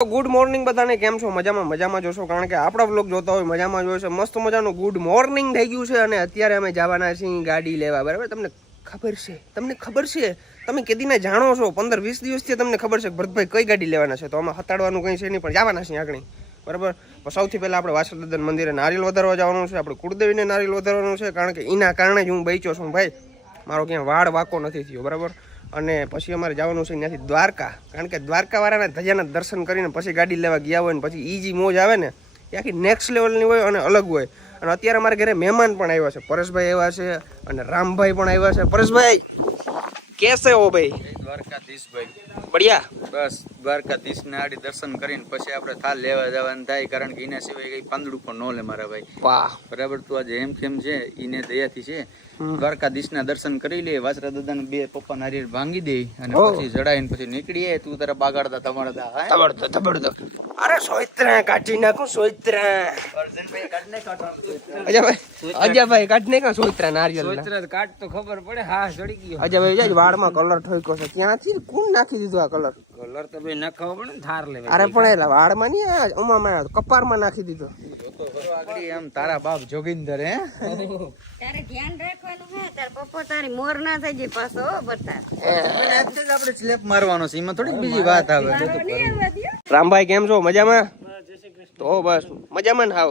Good morning બધાને, કેમ છો? મજામાં જોશો, કારણ કે આપણા વ્લોગ જોતા હોય મજામાં જ હોય છે. મસ્ત મજાનું ગુડ મોર્નિંગ થઈ ગયું છે અને અત્યારે અમે જવાના છીએ ગાડી લેવા. બરાબર, તમને ખબર છે તમે કેદીને જાણો છો, 15-20 દિવસથી તમને ખબર છે ભરતભાઈ કઈ ગાડી લેવાના છે. તો આમાં હતાડવાનું કંઈ છે નહીં, પણ જવાના છીએ આગળ. બરાબર, સૌથી પહેલાં આપણે વાસુદાદન મંદિરે નારિયેલ વધારવા જવાનું છે. આપણે કુળદેવીને નારિયેલ વધારવાનું છે, કારણ કે એના કારણે જ હું બચ્યો છું ભાઈ. મારો ક્યાં વાળ વાકો નથી થયો. બરાબર, અને પછી અમારે જવાનું છે ત્યાંથી દ્વારકા, કારણ કે દ્વારકાવાળાના ધજાના દર્શન કરીને પછી ગાડી લેવા ગયા હોય ને પછી ઈજી મોજ આવે ને એ આખી નેક્સ્ટ લેવલની હોય અને અલગ હોય. અને અત્યારે અમારા ઘરે મહેમાન પણ આવ્યા છે, પરેશભાઈ આવ્યા છે અને રામભાઈ પણ આવ્યા છે. પરેશભાઈ કેસે હો ભાઈ? દ્વારકાધીશ ભાઈ બઢિયા. બસ દ્વારકાધીશ ને આડી દર્શન કરીને પછી આપણે થાળ લેવા જવાનું થાય, કારણ કે એના સિવાય કઈ પાંદડું પણ ન લે મારા ભાઈ. વાહ, બરાબર. તું આજે એમ કેમ છે એને દયાથી છે, દ્વારકાધીશ ના દર્શન કરી લે, વાસરા દાદા ને બે પપ્પા નારિયેળ ભાંગી દે અને પછી જડાઈને પછી નીકળીએ. તું તારા બાગાડતા તબડતો અરે સોઈત્રા કાઢી નાખું, સોઈત્રા અજયભાઈ કાઢી નાખો સોઈત્રા નારિયેળ કાટ તો ખબર પડે. હા, જડી ગયો. અજયભાઈ વાળમાં કલર ઠોક્યો છે, ક્યાંથી કોણ નાખી દીધું આ કલર? કલર તો ભાઈ ના ખબર પડે ને, થાર લેવા. અરે પણ એલા વાળમાં નહીં, ઉમામાં કપારમાં નાખી દીધો. એમ તારા બાપ જોગિંદર હે તારે ધ્યાન રાખવાનું હે, તાર પપ્પો તારી મોર ના થઈ જાય પાછો બતા. આપણે સ્લેપ મારવાનો છે, એમાં થોડીક બીજી વાત આવે. રામભાઈ કેમ છો? મજામાં? તો બસ મજામાં ને. હાવ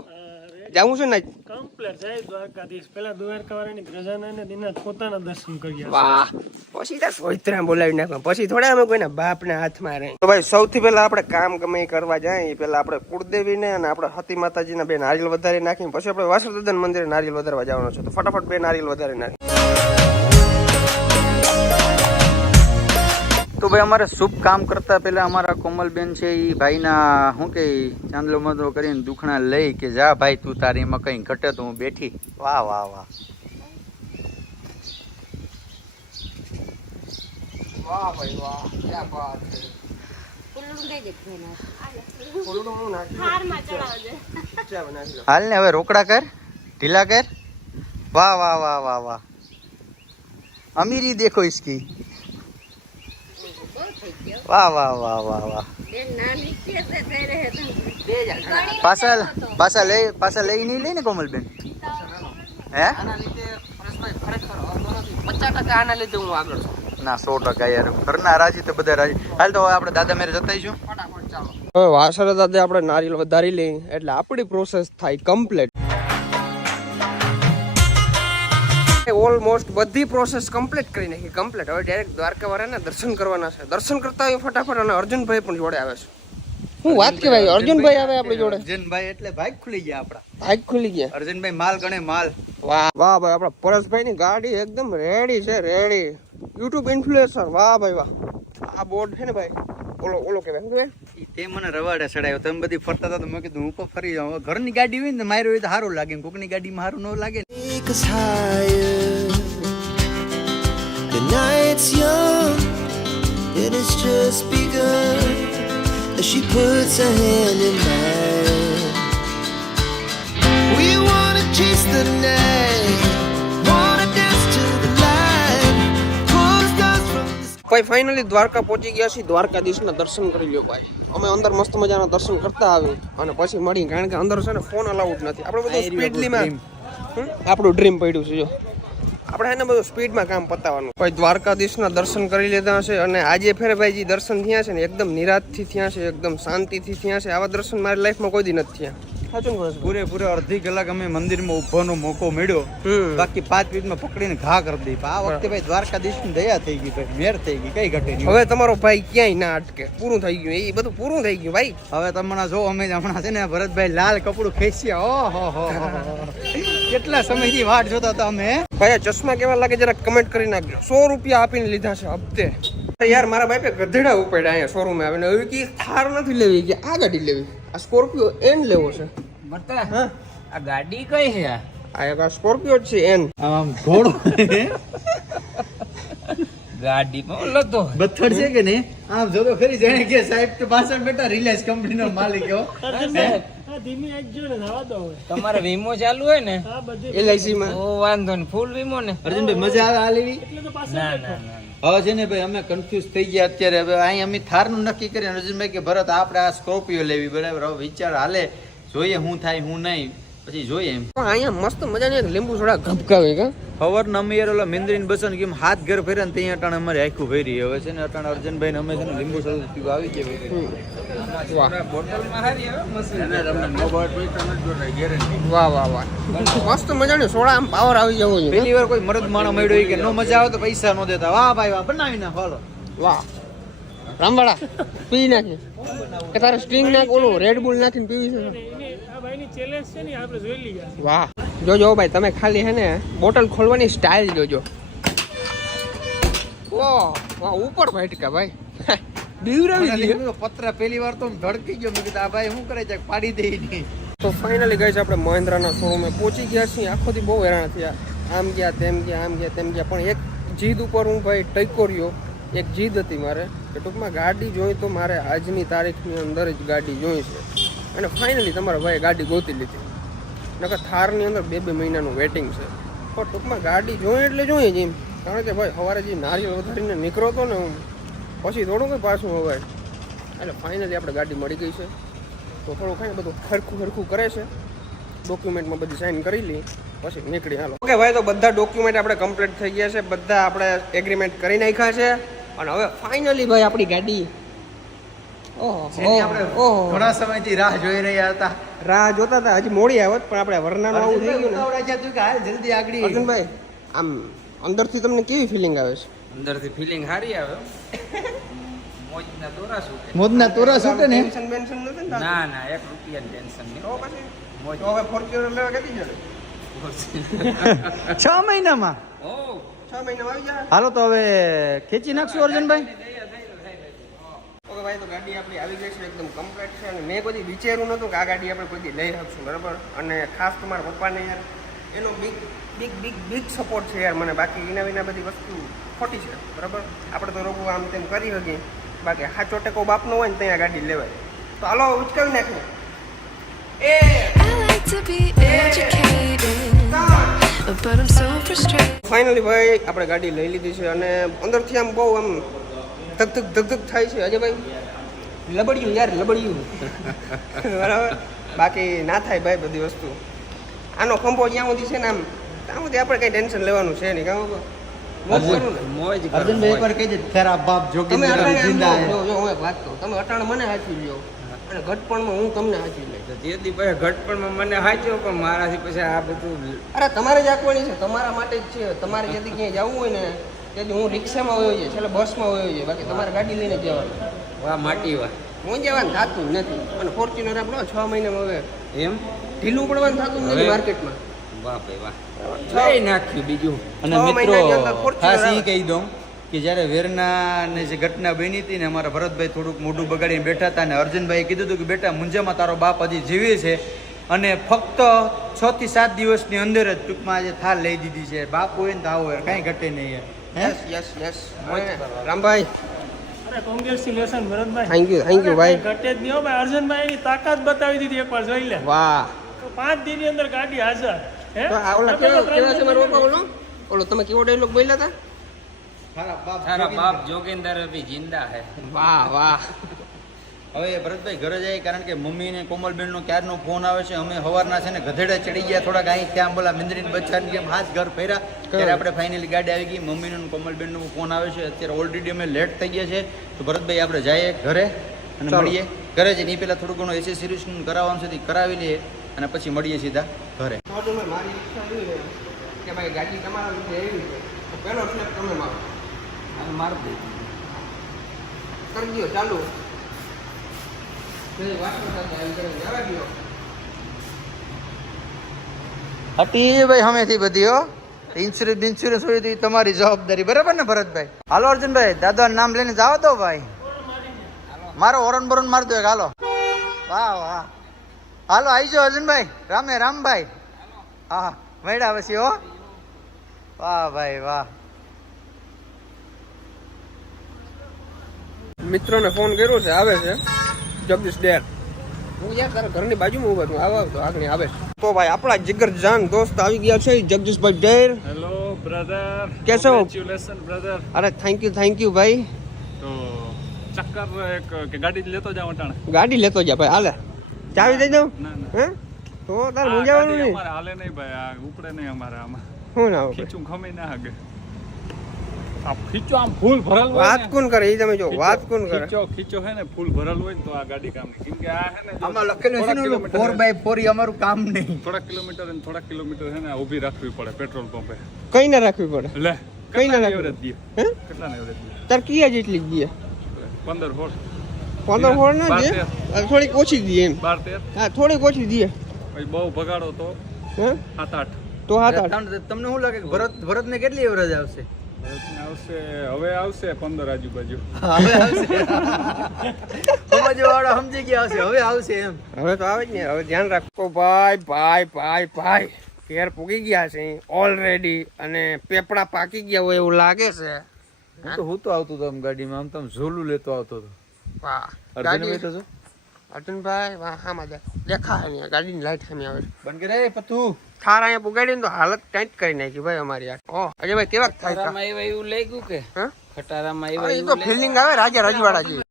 જાવું છે ને કમ્પ્લીટ જાય દ્વારકાધીશ. પેલા દ્વારકાવાળાની પ્રજાના દિનાથ પોતાના દર્શન કર્યા. વાહ, પછી તાર સોઈત્રા બોલાવી નાખવા, પછી થોડા અમે કોઈના બાપને હાથમાં રહી. તો ભાઈ સૌથી પહેલા આપણે કામ ગમે એ કરવા જાય પેલા આપણે કુળદેવીને અને આપણે હતી માતાજીના બે નારિયેલ વધારી નાખીને પછી આપણે વાસુદાદન મંદિરે નારિયેલ વધારવા જવાનું છે. તો ફટાફટ બે નારિયેલ વધારી નાખી. તો ભાઈ અમારે શુભ કામ કરતા પેલા અમારા કોમલબેન છે એ ભાઈના શું કે ચાંદલો મંદરો કરીને દુખણા લઈ કે જા ભાઈ તું તારી એમાં કઈ ઘટે તો હું બેઠી. વાહ વાહ વાહ વાહ ભાઈ વાહ, ક્યાં બાત છે. હાલ ને હવે રોકડા કર, ઢીલા કર. વાહ વાહ વાહ વાહ વાહ, અમીરી દેખો ઇસકી. વાહ વાહ વાહ વાહ વાહ. પાછા લઈ નહીં લઈ ને કોમલબેન? હે 50% આના લીધે હું આગળ છું. ના 100% યાર, ઘરના રાજી તો બધા રાજી. હાલ તો આપણે દાદા મેરે જતાઈશું. હવે વાસરા દાદા આપણે નારિયેલ વધારી લઈ એટલે આપણી પ્રોસેસ થાય કમ્પ્લીટ. ઓલમોસ્ટ બધી પ્રોસેસ કમ્પ્લીટ કરી નાખી, કમ્પ્લીટ. હવે ડાયરેક્ટ દ્વારકા વાળાના દર્શન કરવાના છે. દર્શન કરતા હોય ફટાફટ. અને અર્જુનભાઈ પણ જોડે આવે છે. હું વાત કહેવાય, અર્જુનભાઈ આવે આપણી જોડે. અર્જુનભાઈ એટલે ભાગ ખુલી ગયા આપડા. ભાગ ખુલી ગયા. અર્જુનભાઈ માલ ગણે માલ. વાહ વાહ ભાઈ, આપણા પરેશભાઈ ની ગાડી એકદમ રેડી છે, રેડી. YouTube influencer. વાહ ભાઈ વાહ. આ બોર્ડ છે ને ભાઈ, ઓલો કહેવાય તે મને રવાડે ચડાયો. તમે બધી ફરતા હતા તો મેં કીધું હું પણ ફરી જાઉં. ઘરની ગાડી હોય ને મારી હોય તો સારું લાગે, કોકની ગાડીમાં સારું ન લાગે. The night's young, it has just begun. As she puts her hand in mine, we wanna chase the night, wanna dance to the light, pull the stars from the sky. ભાઈ ફાઇનલી દ્વારકા પહોંચી ગયા છીએ. દ્વારકાધીશના દર્શન કરી લ્યો ભાઈ. અમે અંદર મસ્ત મજાના દર્શન કરતા આવી અને પછી મળી, કારણ કે અંદર છે ને ફોન અલાઉડ નથી. આપણે બધું સ્પીડલીમાં આપણું ડ્રીમ પડ્યું છે. જો આપણે એને બધું સ્પીડમાં કામ પતાવવાનું. ભાઈ દ્વારકાધીશના દર્શન કરી લીધા છે અને આજે ફેરે ભાઈ જે દર્શન થયા છે ને એકદમ નિરાંતથી થયા છે, એકદમ શાંતિથી થયા છે. આવા દર્શન મારી લાઈફમાં કોઈ દી નથી થયા. સાચું ને? પૂરેપૂરે અડધી કલાક અમે મંદિરમાં ઉભવાનો મોકો મળ્યો, બાકી 5 મિનિટમાં પકડીને ઘા કરી દઈ. આ વખતે ભાઈ દ્વારકાધીશની દયા થઈ ગઈ ભાઈ, મેર થઈ ગઈ, કઈ ઘટે નહીં. હવે તમારો ભાઈ ક્યાંય ના અટકે, પૂરું થઈ ગયું. એ બધું પૂરું થઈ ગયું ભાઈ. હવે તમને જો અમે હમણાં છે ને ભરતભાઈ લાલ કપડું ખેંચ્યા. ઓહો કેટલા સમયથી વાટ જોતા હતા અમે. ભાઈ ચશ્મા કેવા લાગે જરા કમેન્ટ કરી નાખજો. 100 રૂપિયા આપીને લીધા છે હપ્તે. યાર મારા બાપે ગધેડા ઉપાડ્યા અહીંયા શોરૂમે આવીને. હવે કે થાર નથી લેવી, કે આ ગાડી લેવી, આ સ્કોર્પિયો એન લેવો છે. બતા આ ગાડી કઈ છે? આ એક આ સ્કોર્પિયો જ છે એન. આમ ઘોડો ગાડીમાં ઓલો તો બથડ છે કે નહીં? આમ જો તો ખરી જાણે કે સાહેબ તો પાછળ બેઠા રિલાયન્સ કંપનીનો માલિક હો. હા ધીમી આજ જો ને ધાવા દો હવે તમારે વીમો ચાલુ હોય ને હા બધે LIC માં તો વાંધો નહીં, ફૂલ વીમો ને. અર્જુનભાઈ મજા આવે આ લેવી? એટલે તો પાછળ ના બેઠો. ના ના હવે છે ને ભાઈ અમે કન્ફ્યુઝ થઈ ગયા અત્યારે. હવે અહીં અમે થારનું નક્કી કરીએ. અર્જુનભાઈ કે ભરત આપણે આ સ્કોર્પિયો લેવી, બરાબર. હવે વિચાર હાલે, જોઈએ શું થાય શું નહીં, પછી જોઈએ એમ. પણ અહીંયા મસ્ત મજાની એક લીંબુ સોડા ઘબકાવે કા ખબર અમે યાર ઓલા મિંદ્રીન બસન કેમ હાથ ઘર ફેર્યા ને ત્યાં અટાણે અમારે આખું ફેરી. હવે છે ને અટાણે અર્જુનભાઈ ને અમે છે ને લીંબુ સોડા પીવા આવી ગયા. વાહ બોટલમાં હારી આવે મસ્ત. વાહ વાહ વાહ મસ્ત મજાની સોડા આમ પાવર આવી જવો જોઈએ પહેલી વાર કોઈ મરદ માણો મળ્યો કે નો મજા આવે તો પૈસા નો દેતા. વાહ ભાઈ વાહ, બનાવી નાખો હાલો. વાહ રામવાળા પી નાખી કે તારે સ્ટ્રિંગ નાખ ઓલું રેડ બુલ નાખીને પીવી છે એની આ ભાઈની ચેલેન્જ છે ને આપણે જોઈ લઈએ. વાહ જોજો ભાઈ તમે ખાલી હે ને બોટલ ખોલવાની સ્ટાઇલ જોજો વાહ વાહ ઉપર ફાટકા ભાઈ બીવરાવી દીધી પત્ર પહેલી વાર તો હું ધડકી ગયો. મેં કીધું આ ભાઈ શું કરે છે, પાડી દે નહીં. તો ફાઇનલી ગાઈસ આપણે મહિન્દ્રાના શોરૂમે પહોંચી ગયા છીએ. આખોથી બહુ હેરાન થયા, આમ ગયા તેમ ગયા આમ ગયા તેમ ગયા, પણ એક જીદ ઉપર હું ભાઈ ટકો રહ્યો. એક જીદ હતી મારે કે ટૂંકમાં ગાડી જોઈ તો મારે આજની તારીખની અંદર જ ગાડી જોઈ છે. અને ફાઇનલી તમારા ભાઈ ગાડી ગોતી લીધી. નકર થારની અંદર 2 મહિનાનું વેટિંગ છે. પણ ટૂંકમાં ગાડી જોઈએ એટલે જોઈએ જ એમ. કારણ કે ભાઈ સવારે જે નારિયેળ વધારીને નીકળો હતો ને હું, પછી થોડું કંઈ પાછું હવે એટલે ફાઇનલી આપણે ગાડી મળી ગઈ છે. તો થોડું ખાઈને બધું ખરખું કરે છે. ડોક્યુમેન્ટમાં બધી સાઇન કરી લઈ પછી નીકળી હાલો. ઓકે ભાઈ, તો બધા ડોક્યુમેન્ટ આપણે કમ્પ્લીટ થઈ ગયા છે. બધા આપણે એગ્રીમેન્ટ કરી નાખ્યા છે. અને હવે ફાઇનલી ભાઈ આપણી ગાડી જેની આપણે ઘણા સમયથી રાહ જોઈ રહ્યા હતા. રાહ જોતા હતા. હજી મોડી આવત પણ આપણે વરનાનું આવું થઈ ગયું ને. ઉતાવળા તું કે હાલ જલ્દી આગળ. અર્જુનભાઈ આમ અંદરથી તમને કેવી ફિલિંગ આવે છે? અંદરથી ફિલિંગ સારી આવે. મોજના દોરા છૂટે. મોદના તોરા છૂટે ને. ટેન્શન બેન્શન નથી ને? ના ના, 1 રૂપિયાની ટેન્શન નહીં. તો પછી તો હવે ફોર્ચ્યુનર લેવા કેટલી જણ? 6 મહિનામાં. ઓ 6 મહિના આવી જાય. હાલો તો હવે ખેંચી નાખશું અર્જુનભાઈ. ઓકે ભાઈ, તો ગાડી આપણી આવી ગઈ છે, એકદમ કમ્પ્લીટ છે. અને મેં કોઈ વિચાર્યું નહોતું કે આ ગાડી આપણે કોઈ લઈ શકશું, બરાબર. અને ખાસ તમારા પપ્પાને યાર એનો બિગ સપોર્ટ છે યાર મને. બાકી એના વિના બધી વસ્તુ ખોટી છે, બરાબર. આપણે તો રોગું આમ તેમ કરી શકીએ, બાકી હાચો ટેકો બાપનો હોય ને ત્યાં ગાડી લેવાય. તો હાલો ઉચકાવી નાખીએ. I like to be educated, but I'm so frustrated. Finally ભાઈ આપણે ગાડી લઈ લીધી છે. અને અંદરથી આમ બહુ આમ ધક થાય છે. અજયભાઈ લબડ્યું યાર, લબડ્યું બરાબર. બાકી ના થાય ભાઈ બધી વસ્તુ. આનો ખંભો જ્યાં સુધી છે ને આમ ત્યાં સુધી આપણે કઈ ટેન્શન લેવાનું છે નહીં. કામ મોજ કરું ને. મોજ કરો, અર્જુનભાઈ મોજ. એકવાર કહેજે ખરાબ બાપ જોગી તમે અટાણે જિંદા આમ હે. જો હું એક વાત કહું, તમે અટાણે મને હાચવી લ્યો અને ઘટપણમાં હું તમને હાચવી લઈશ. તો જેથી પછી ઘટપણમાં મને હાચ્યો, પણ મારાથી પછી આ બધું અરે તમારે જ આંકવાની છે, તમારા માટે જ છે. તમારે જેથી ક્યાંય જવું હોય ને તેથી હું રિક્ષામાં વયો જઈએ, છેલ્લે બસમાં વયો જઈએ. બાકી તમારે ગાડી લઈને જ જવાનું. વાહ માટી વાહ. હું જવાનું થતું જ નથી. અને ફોર્ચ્યુનર આપણો 6 મહિનામાં હવે એમ ઢીલું પડવાનું થતું જ નથી હવે? માર્કેટમાં. વાહ ભાઈ વાહ. લઈ નાખ્યું બીજું. અને 6 મહિનાની અંદર મિત્રો Fortuner ખાસ આવે. એ કહી દઉં કે જ્યારે વેરના જે ઘટના બની હતી ને, અમારા ભરતભાઈ થોડુંક મોઢું બગાડીને બેઠા હતા. અને અર્જુનભાઈએ કીધું હતું કે બેટા મુંજામાં તારો બાપ હજી જીવે છે અને ફક્ત 6 થી 7 દિવસની અંદર જ ટૂંકમાં આજે થાર લઈ દીધી છે. બાપ હોય ને તો આવો યાર, કાંઈ ઘટે નહીં યાર. હે? યસ રામભાઈ અરે કોંગ્રેચ્યુલેશન ભરતભાઈ. થેન્ક યુ ભાઈ. ઘટે જ નહીં હો ભાઈ. અર્જુનભાઈ એની તાકાત બતાવી દીધી એકવાર જોઈ લે. વાહ. 5 દિનની અંદર ગાડી હાજર. હે? તો આ ઓલા તમે તો કેવા છે મારો પપ્પા ત્રણ ઓલો તમે કેવો ડાયલોગ બોલ્યા હતા? ખરાબ બાપ તારા જોગીને. બાપ જોગેન્દર અભી જિંદા હે. વાહ હવે ભરતભાઈ ઘરે જાય, કારણ કે મમ્મી ને કોમલબેનનો ક્યારનો ફોન આવે છે. અમે સવારના છે ને ગધેડા ચડી ગયા થોડાક અહીં ત્યાં, બોલા મિંદ્રીન બચ્ચાની જેમ હાથ ઘર ફેર્યા. ત્યારે આપણે ફાઇનલી ગાડી આવી ગઈ. મમ્મીનો ને કોમલબેનનો ફોન આવે છે. અત્યારે ઓલરેડી અમે લેટ થઈ ગયા છે. તો ભરતભાઈ આપણે જઈએ ઘરે અને ચાલો. મળીએ. ઘરે જઈને એ પહેલાં થોડું ઘણું એસેસરીઝનું કરાવવાનું છે તે કરાવી લઈએ અને પછી મળીએ સીધા ઘરે. મારી ઈચ્છા એવી છે કે ભાઈ ગાડી તમારા લીધે એવી છે તો પહેલો સ્ટેપ તમે મારો હવે મારું દે. કરી દો ચાલુ. હટી ભાઈ હમેથી બધી હો. ઇન્સ્યોરન્સ હોય તો ઈ તમારી જવાબદારી, બરાબર ને ભરતભાઈ? હાલો અર્જુનભાઈ, દાદાનું નામ લઈને જાઓ તો ભાઈ. મારો ઓરન બરોન મારી દો એક. હાલો વાહ વાહ. હાલો આવી જાઓ અર્જુનભાઈ. રામભાઈ. હા મળ્યા પછી હો. વાહ ભાઈ વાહ. મિત્રોને ફોન કર્યો છે, આવે છે જગદીશ ડેર. હું યાર તારા ઘરની બાજુમાં ઉભા છું, આવા તો આગળ આવે. તો ભાઈ આપણા જીગર જાન દોસ્ત આવી ગયા છે જગદીશભાઈ ડેર. હેલો બ્રધર, કેસો? Congratulation brother. અરે થેન્ક યુ ભાઈ. તો ચક્કર એક કે ગાડી જ લેતો જાવ અટાણે. ગાડી લેતો જા ભાઈ, હાલે ચાવી દઈ દઉં. ના ના હે તો તાર આ મૂંઝાવાનું ગાડી નહીં. અમારે હાલે નહીં ભાઈ, આ ઉપડે નહીં અમારે આમાં. શું ના હોય? ખીચું ખમે ના હાગે. આ ખીચો આમ ફૂલ ભરલ હોય વાત ને. કોણ કરે એ તમે જો, ખીચો- વાત કોણ કરે? ખીચો હે ને ફૂલ ભરલ હોય ને તો આ ગાડી કામ નહીં. કેમ કે આ હે ને જો આમાં લખેલું છે ને થોડા ઓલું કિલોમીટર 4x4 ઈ અમારું કામ નહીં. થોડા કિલોમીટર અને થોડા કિલોમીટર હે ને ઊભી રાખવી પડે પેટ્રોલ પંપે. કઈ ના રાખવી પડે. લે કઈ ના કેટલાની રાખવી? એવરેજ દે? હે કેટલાની એવરેજ દે? તાર કિયા જેટલી જ દે? 15 હોળ 15 હોળ ના દે, 12. થોડીક ઓછી દે એમ. 12 13. હા થોડીક ઓછી દે. પછી બહુ ભગાડો તો હે 7 8. તો હા તાર તમને શું લાગે કે ભરતને કેટલી એવરેજ આવશે? આવશે હવે આવશે 15 આજુબાજુ. હવે આવશે. સમજવાવાળા સમજી ગયા હશે, હવે આવશે એમ. હવે તો આવે જ ને. હવે ધ્યાન રાખો ભાઈ ઘેર પૂગી ગયા છે ઓલરેડી, અને પેપડા પાકી ગયા હોય એવું લાગે છે. હું તો આવતો હતો આમ ગાડીમાં, આમ તો આમ ઝોલું લેતો આવતો હતો. વાહ અર્જુનભાઈ તો જો. અર્જુનભાઈ વાહ આમાં દેખાય નહીં, ગાડીની લાઈટ સામે આવે છે. બંધ કરે પતું. થાર અહીંયા પુગાડીને તો હાલત ટાઈટ કરી નાખી ભાઈ અમારી આ. ઓ અજયભાઈ કેવા થાય? ખટારામાં એવું લાગ્યું કે હા ખટારામાં એ તો ફિલિંગ આવે રાજા રજવાડા જેવી.